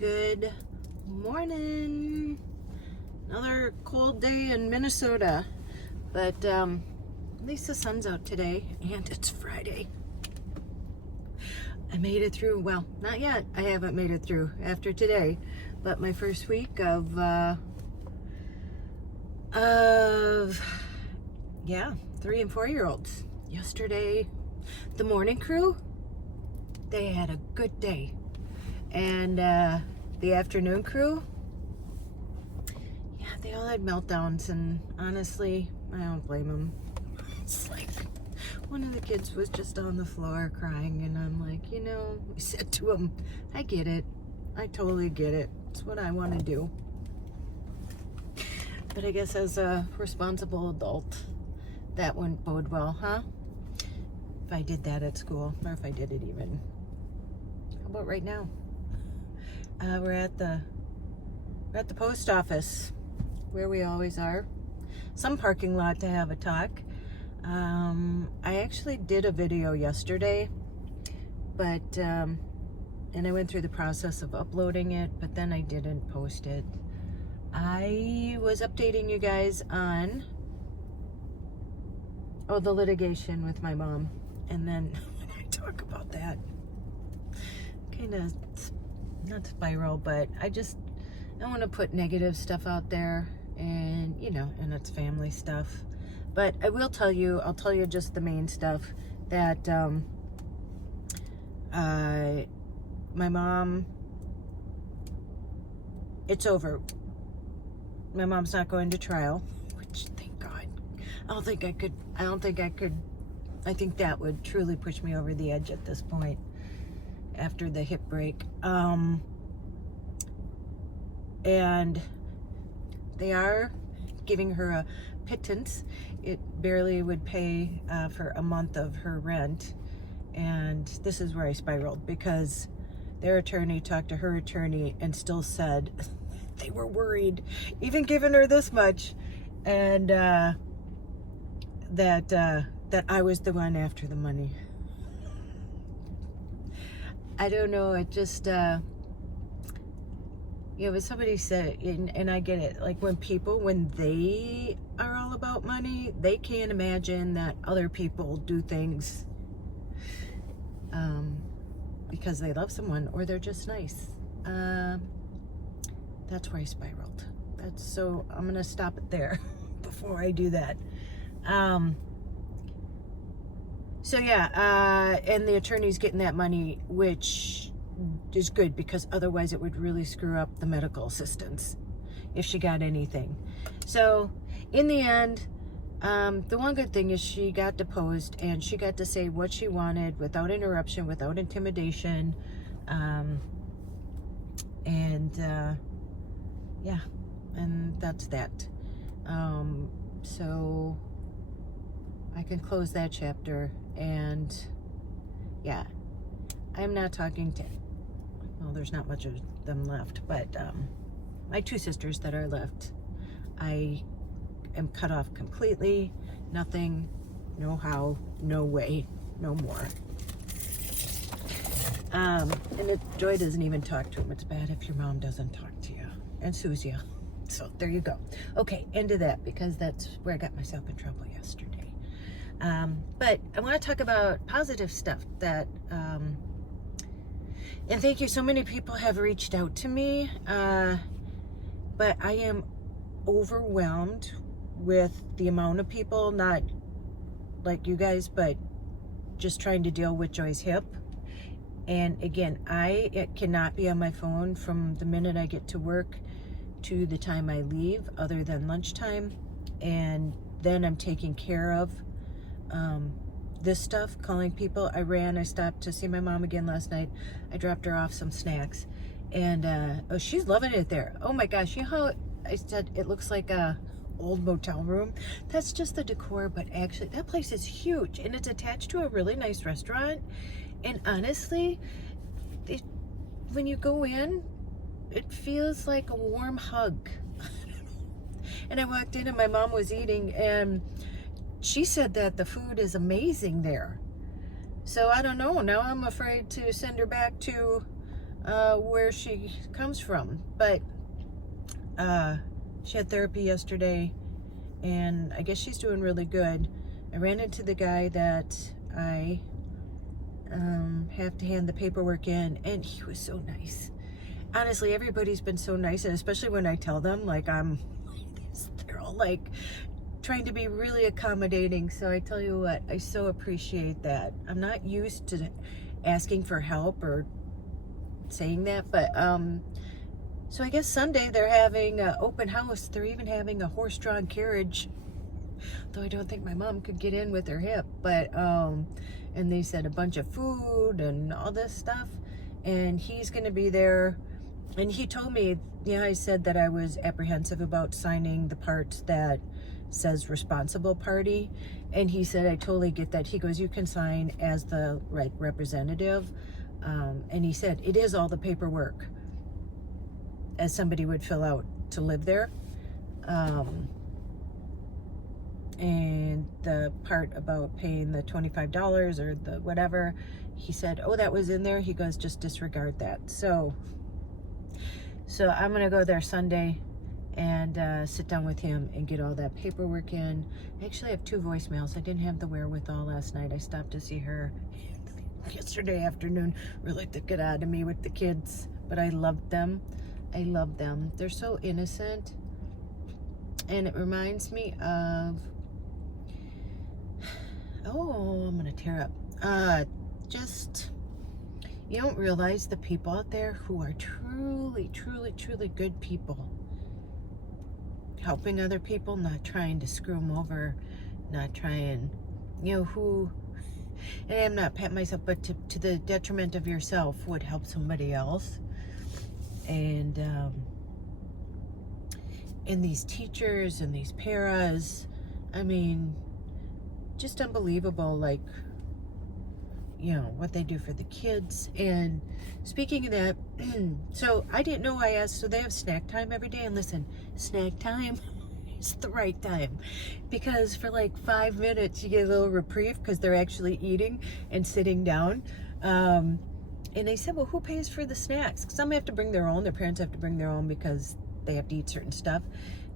Good morning. Another cold day in Minnesota, but at least the sun's out today and it's Friday. I made it through, well, not yet. I haven't made it through after today, but my first week of 3 and 4 year olds. Yesterday, the morning crew, they had a good day. And the afternoon crew, yeah, they all had meltdowns, and honestly, I don't blame them. It's like one of the kids was just on the floor crying, and I'm like, I said to him, I get it. I totally get it. It's what I want to do. But I guess as a responsible adult, that wouldn't bode well, huh? If I did that at school, or if I did it even. How about right now? We're at the post office, where we always are. Some parking lot to have a talk. I actually did a video yesterday, but and I went through the process of uploading it, but then I didn't post it. I was updating you guys on the litigation with my mom, and then when I talk about that, kind of not spiral, but I don't want to put negative stuff out there, and and it's family stuff. But I'll tell you just the main stuff that my mom, it's over. My mom's not going to trial, which, thank God. I think that would truly push me over the edge at this point after the hip break. And they are giving her a pittance. It barely would pay for a month of her rent. And this is where I spiraled, because their attorney talked to her attorney and still said they were worried, even giving her this much, and that I was the one after the money. I don't know, it just, but somebody said, and I get it, like when they are all about money, they can't imagine that other people do things because they love someone or they're just nice. That's where I spiraled. So I'm going to stop it there before I do that. And the attorney's getting that money, which is good, because otherwise it would really screw up the medical assistance if she got anything. So in the end, the one good thing is she got deposed, and she got to say what she wanted without interruption, without intimidation. And that's that. So I can close that chapter, and I'm not talking to, well, there's not much of them left, but my 2 sisters that are left, I am cut off completely. Nothing, no how, no way, no more. And Joy doesn't even talk to him. It's bad if your mom doesn't talk to you and sues you. So there you go. Okay, end of that, because that's where I got myself in trouble yesterday. But I want to talk about positive stuff that, and thank you, so many people have reached out to me, but I am overwhelmed with the amount of people, not like you guys, but just trying to deal with Joy's hip. And again, it cannot be on my phone from the minute I get to work to the time I leave, other than lunchtime. And then I'm taking care of this stuff, calling people. I stopped to see my mom again last night. I dropped her off some snacks, and she's loving it there. Oh my gosh, you know how I said it looks like a old motel room? That's just the decor, but actually that place is huge, and it's attached to a really nice restaurant. And honestly, when you go in, it feels like a warm hug. And I walked in, and my mom was eating, and she said that the food is amazing there. So I don't know. Now I'm afraid to send her back to where she comes from. But she had therapy yesterday, and I guess she's doing really good. I ran into the guy that I have to hand the paperwork in, and he was so nice. Honestly, everybody's been so nice, and especially when I tell them, like, they're all like trying to be really accommodating. So I tell you what, I so appreciate that. I'm not used to asking for help or saying that, but so I guess Sunday they're having an open house. They're even having a horse-drawn carriage, though I don't think my mom could get in with her hip. But and they said a bunch of food and all this stuff, and he's going to be there. And he told me, yeah, I said that I was apprehensive about signing the part that says responsible party, and he said, I totally get that. He goes, you can sign as the representative, and he said it is all the paperwork as somebody would fill out to live there, and the part about paying the $25 or the whatever, he said, oh, that was in there. He goes, just disregard that. So I'm gonna go there Sunday and sit down with him and get all that paperwork in. I actually have 2 voicemails. I didn't have the wherewithal last night. I stopped to see her yesterday afternoon. Really took it out of me with the kids, but I loved them. I love them. They're so innocent, and it reminds me of, oh, I'm gonna tear up. Just, you don't realize the people out there who are truly, truly, truly good people, helping other people, not trying to screw them over, not trying, who, and I'm not patting myself, but to the detriment of yourself, would help somebody else. And these teachers and these paras, I mean, just unbelievable, like, what they do for the kids. And speaking of that, so I didn't know, I asked, so they have snack time every day, and listen, snack time is the right time, because for like 5 minutes you get a little reprieve because they're actually eating and sitting down. And they said, well, who pays for the snacks? Some have to bring their own. Their parents have to bring their own because they have to eat certain stuff.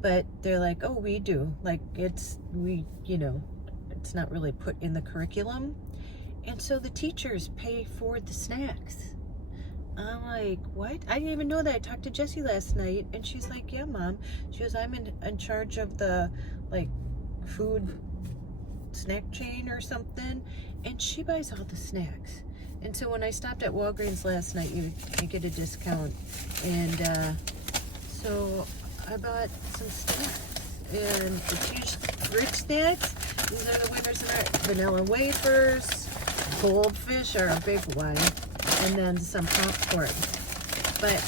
But they're like, oh, we do. Like, it's not really put in the curriculum. And so the teachers pay for the snacks. I'm like, what? I didn't even know that. I talked to Jessie last night, and she's like, yeah, Mom. She goes, I'm in charge of the, like, food snack chain or something. And she buys all the snacks. And so when I stopped at Walgreens last night, you get a discount. And so I bought some snacks. And it's usually fruit snacks. These are the winners in our vanilla wafers. Goldfish are a big one. And then some popcorn. But,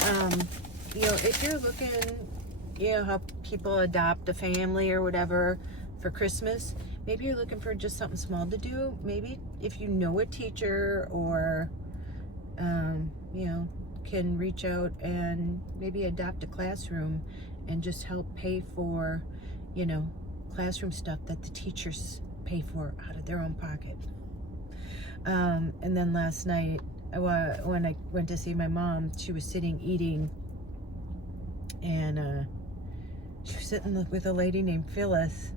if you're looking, how people adopt a family or whatever for Christmas, maybe you're looking for just something small to do. Maybe if you know a teacher or, can reach out and maybe adopt a classroom and just help pay for, classroom stuff that the teachers pay for out of their own pocket. And then last night, when I went to see my mom, she was sitting eating, and she was sitting with a lady named Phyllis,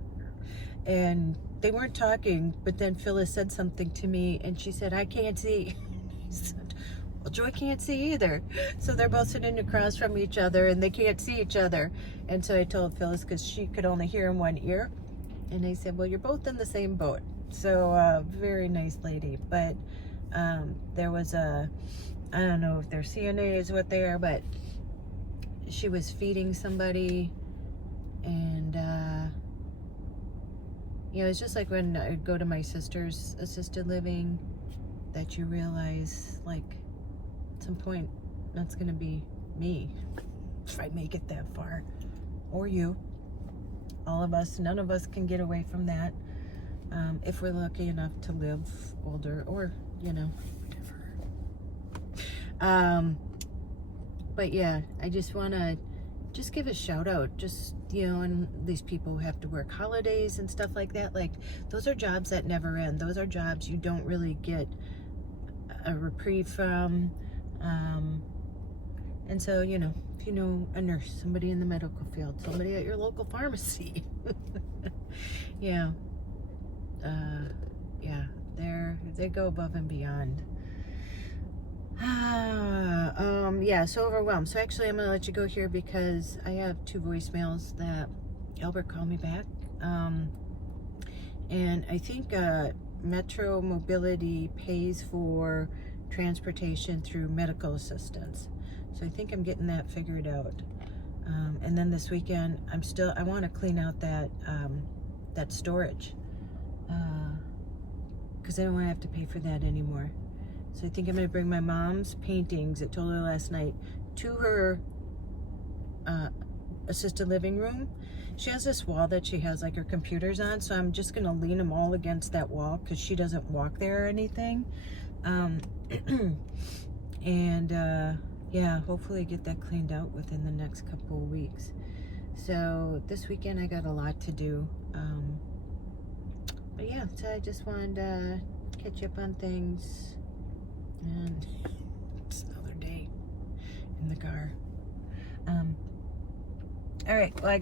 and they weren't talking, but then Phyllis said something to me, and she said, I can't see. I said, well, Joy can't see either. So they're both sitting across from each other, and they can't see each other. And so I told Phyllis, because she could only hear in one ear, and I said, well, you're both in the same boat. So very nice lady. But there was I don't know if they're CNAs, what they are, but she was feeding somebody, and it's just like when I go to my sister's assisted living, that you realize, like, at some point that's gonna be me if I make it that far, or you, all of us. None of us can get away from that, if we're lucky enough to live older, or whatever. But yeah, I just want to give a shout out, and these people who have to work holidays and stuff like that. Like, those are jobs that never end. Those are jobs you don't really get a reprieve from. And so, you know, if you know a nurse, somebody in the medical field, somebody at your local pharmacy, yeah, yeah, they go above and beyond. Yeah, so overwhelmed. So actually, I'm gonna let you go here because I have 2 voicemails that Albert called me back. And I think Metro Mobility pays for transportation through medical assistance. So I think I'm getting that figured out. And then this weekend, I want to clean out that storage. Because I don't want to have to pay for that anymore. So I think I'm going to bring my mom's paintings, I told her last night, to her assisted living room. She has this wall that she has like her computers on, so I'm just going to lean them all against that wall because she doesn't walk there or anything. Yeah, hopefully get that cleaned out within the next couple of weeks. So this weekend I got a lot to do. But yeah, so I just wanted to catch up on things. And it's another day in the car. All right, well, I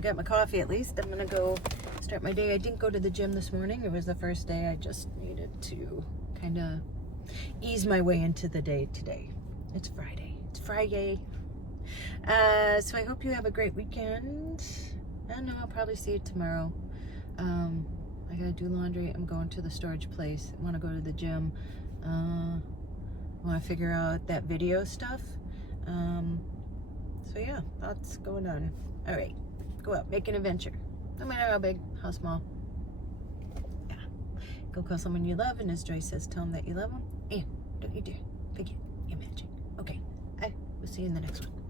got my coffee at least. I'm gonna go start my day. I didn't go to the gym this morning. It was the first day. I just needed to kind of ease my way into the day today. It's Friday. It's Friday. So I hope you have a great weekend. I don't know, I'll probably see you tomorrow. I gotta do laundry. I'm going to the storage place. I want to go to the gym. I want to figure out that video stuff. So yeah, lots going on. All right, go out, make an adventure. No matter how big, how small. Yeah. Go call someone you love, and as Joyce says, tell them that you love them. And don't you dare forget your magic. Okay, I will see you in the next one.